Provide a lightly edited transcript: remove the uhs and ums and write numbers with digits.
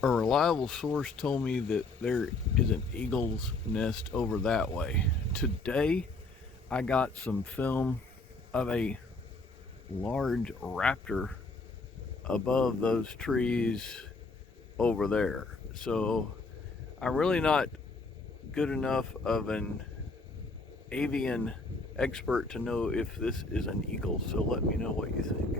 A reliable source told me that there is an eagle's nest over that way. Today, I got some film of a large raptor above those trees over there. So, I'm really not good enough of an avian expert to know if this is an eagle. So, let me know what you think.